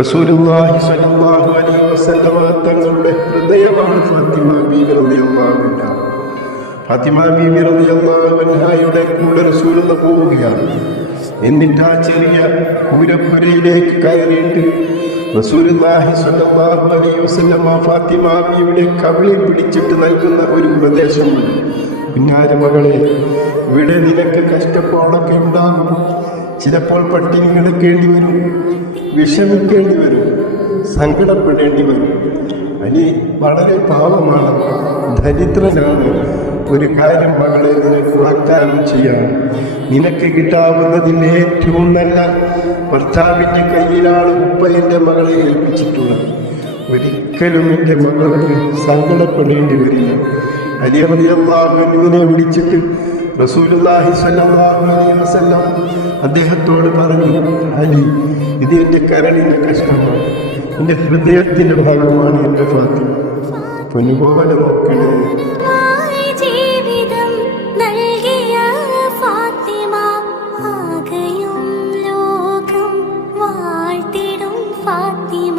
റസൂലുള്ളാഹി സ്വല്ലല്ലാഹു അലൈഹി വസല്ലമ തങ്ങളുടെ ഹൃദയമാണ് ഫാത്തിമ ബീവി റളിയല്ലാഹു അൻഹ. ഫാത്തിമ ബീവി റളിയല്ലാഹു അൻഹയുടെ കൂടെ റസൂലുള്ള പോവുകയാണ്. എന്നിട്ട് ആ ചെറിയ കൂരപ്പുരയിലേക്ക് കയറിയിട്ട് റസൂലുള്ളാഹി സ്വല്ലല്ലാഹു അലൈഹി വസല്ലമ ഫാത്തിമ ബീവിയുടെ കവിളിൽ പിടിച്ചിട്ട് നൽകുന്ന ഒരു ഉപദേശമുണ്ട്. പിന്നാരെ മകളെ, ഇവിടെ നിനക്ക് കഷ്ടപ്പാടൊക്കെ ഉണ്ടാകും. ചിലപ്പോൾ പട്ടിണി കിടക്കേണ്ടി വരും, വിഷമിക്കേണ്ടി വരും, സങ്കടപ്പെടേണ്ടി വരും. അനി വളരെ പാവമാണ്, ദരിദ്രനാണ്. ഒരു കാര്യം മകളെ നിനക്ക് വാഗ്ദാനം ചെയ്യാം. നിനക്ക് കിട്ടാവുന്നതിൽ ഏറ്റവും നല്ല ഭർത്താവിൻ്റെ കയ്യിലാണ് ഉപ്പ എൻ്റെ മകളെ ഏൽപ്പിച്ചിട്ടുള്ളത്. ഒരിക്കലും എൻ്റെ മകൾക്ക് സങ്കടപ്പെടേണ്ടി വരില്ല. അലി റളിയല്ലാഹു അൻഹുവിനെ വിളിച്ചിട്ട് റസൂലുള്ളാഹി സ്വല്ലല്ലാഹു അലൈഹി വസല്ലം അദ്ദേഹത്തോട് പറഞ്ഞു, അലി, ഇത് എൻ്റെ കരളിൻ്റെ കഷ്ണമാണ്, എൻ്റെ ഹൃദയത്തിൻ്റെ ഭാഗമാണ് എൻ്റെ ഫാത്തിമ. പൊന്നുപോലെ നോക്കണേ. ജീവിതം നൽകിയ ഫാത്തിമ, ആകെയും ലോകം വാഴ്ത്തിടും ഫാത്തിമ.